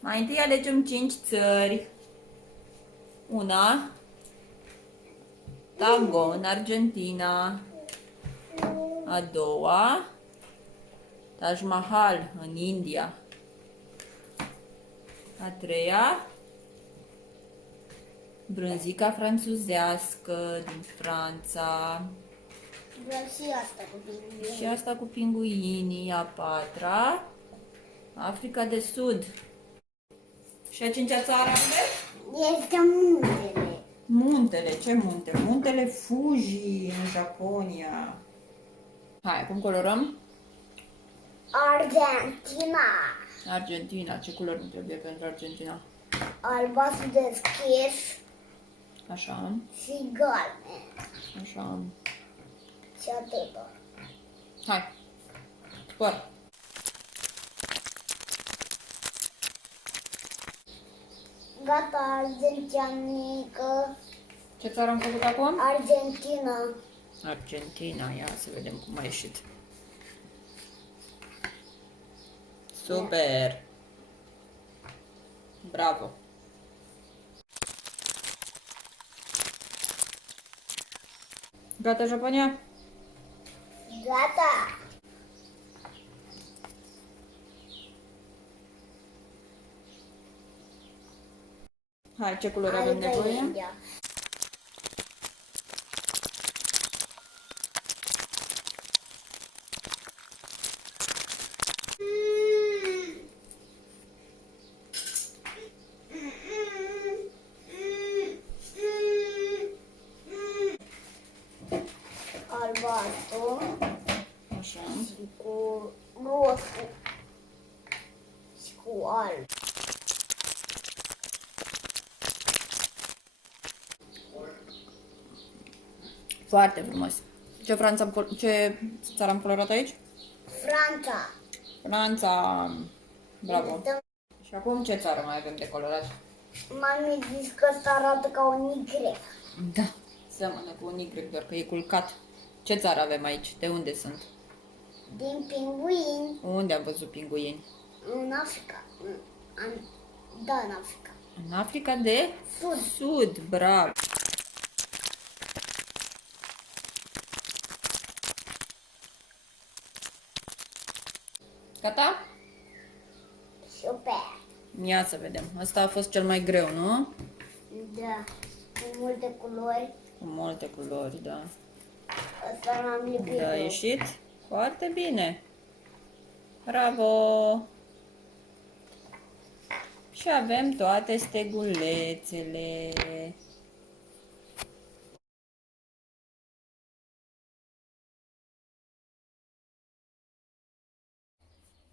Mai întâi alegem 5 țări. Una, Tango în Argentina. A doua, Taj Mahal în India. A treia, brânzica franțuzească din Franța. Vreau și asta cu pinguini. Și asta cu pinguinii. A patra, Africa de Sud. Și a cincea țară unde? Este muntele. Muntele. Ce munte? Muntele Fuji în Japonia. Hai, acum colorăm. Argentina. Argentina. Ce culori nu trebuie pentru Argentina? Albastru deschis Așa, și galben. așa. Și atâta. Hai. Spăr. Gata, argentinică. Ce țară am făcut acum? Argentina. Argentina. Ia să vedem cum a ieșit. Super! Bravo! Gata, Japonia? Gata. Hai, ce culori avem nevoie? India. Albastru Așa. și cu roșu și cu alb. Foarte frumos. Ce țară am colorat aici? Franța. Franța. Bravo. Dăm- Și acum ce țară mai avem de colorat? Mami zis că ăsta arată ca un Y. Da. Seamănă cu un Y, doar că e culcat. Ce țară avem aici? De unde sunt? Din pinguini Unde am văzut pinguini? în Africa. Da, în Africa. În Africa de Sud. Sud. Bravo. Gata? Super. Ia să vedem. Asta a fost cel mai greu, nu? Da. Cu multe culori. Cu multe culori, da. Asta l-am lipit. Da, a eu. ieșit foarte bine. Bravo! Și avem toate stegulețele.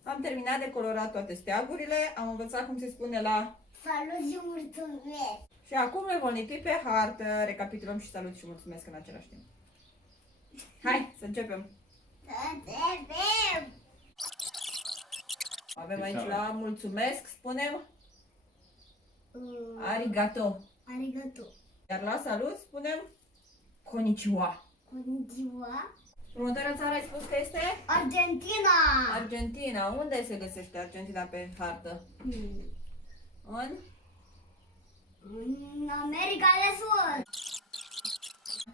Am terminat de colorat toate steagurile, am învățat cum se spune la... Salut și mulțumesc. Și acum le vom lipi pe hartă, recapitulăm și salut și mulțumesc în același timp. Hai, să începem! Începem. Avem aici la mulțumesc, spunem arigato. Arigato. Iar la salut spunem konnichiwa. Konnichiwa. Următoarea țară ai spus că este? Argentina. Argentina. Unde se găsește Argentina pe hartă? În? În America de Sud.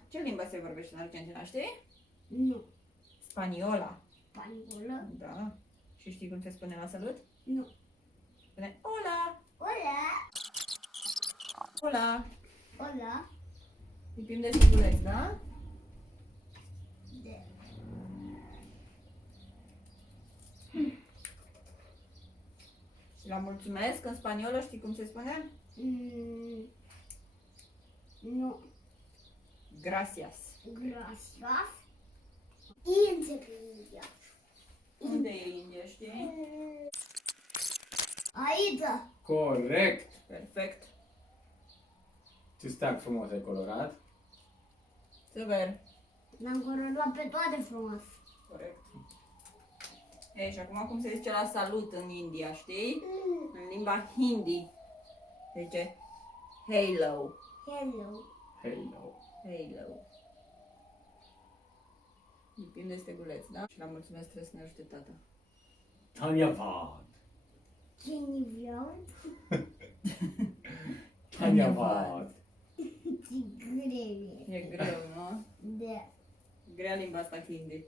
Ce limbă se vorbește în Argentina, știi? Nu. Spaniola. Spaniolă? Da. Și știi cum se spune la salut? Nu. Spune hola. Hola. Hola. Hola. Lipim de steguleț, da? De. Și la mulțumesc în spaniolă știi cum se spune? Nu. Gracias. Gracias. India. Unde e India, știi? Aici. Corect! Perfect. Ce stac frumos ai colorat. Super. L-am colorat pe toate frumos. Corect. Ei, și acum cum se zice la salut în India, știi? În limba hindi. Se zice hello. Hello. Hello. Hello. Lipim de steguleț, da? Și la mulțumesc trebuie să ne ajute tata. Tanya Vad. Can you Canavalt. Canavalt. Ce greu e. E greu, nu? Da. Grea limba asta hindi.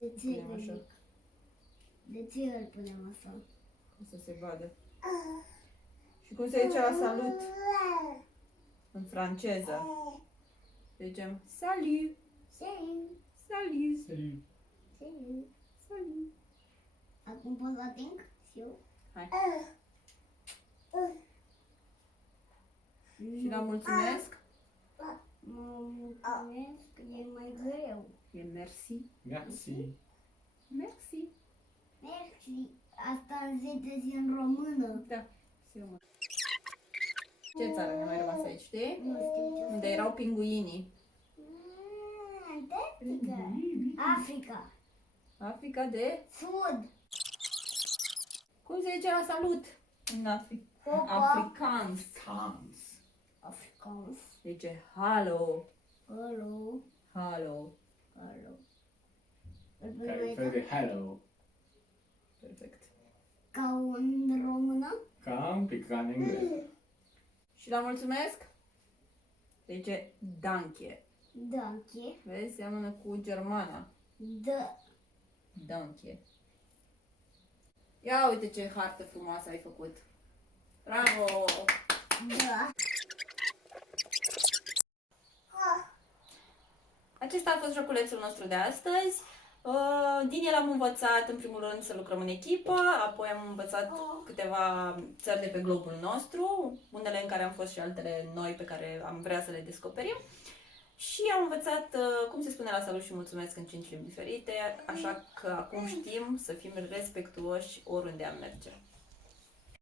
De ce Punem așa, ridic? De ce îl punem așa? ca să se vadă. Și cum se zice la salut în franceză? Zicem salut, Salut. salut, Salut. Salut. salut. Acum pot să ating? Și eu? Hai. Și la mulțumesc Mă mulțumesc, e mai greu. e merci, Merci. merci. Merci. Asta înseamnă în română. Da, sigur. Ce țară ne mai rămas aici, știi? Nu știu ce. Unde erau pinguinii. Antarctica. Africa. Africa de... Sud. Cum se zice la salut? În Popa. africans. Hans. Afrikaans. Zice hallo, Hallo. hallo. Hallo. Care e fel de hello. Perfect. Ca în română? Ca un pic ca în engleză. Și la mulțumesc? Zice danke. Danke. Vezi, seamănă cu germana. Da. Danke. Ia uite ce hartă frumoasă ai făcut. Bravo! Da. Acesta a fost joculețul nostru de astăzi. Din el am învățat, în primul rând, să lucrăm în echipă, apoi am învățat câteva țări de pe globul nostru, unele în care am fost și altele noi pe care am vrea să le descoperim. Și am învățat cum se spune la salut și mulțumesc în 5 limbi diferite, așa că acum știm să fim respectuoși oriunde am merge.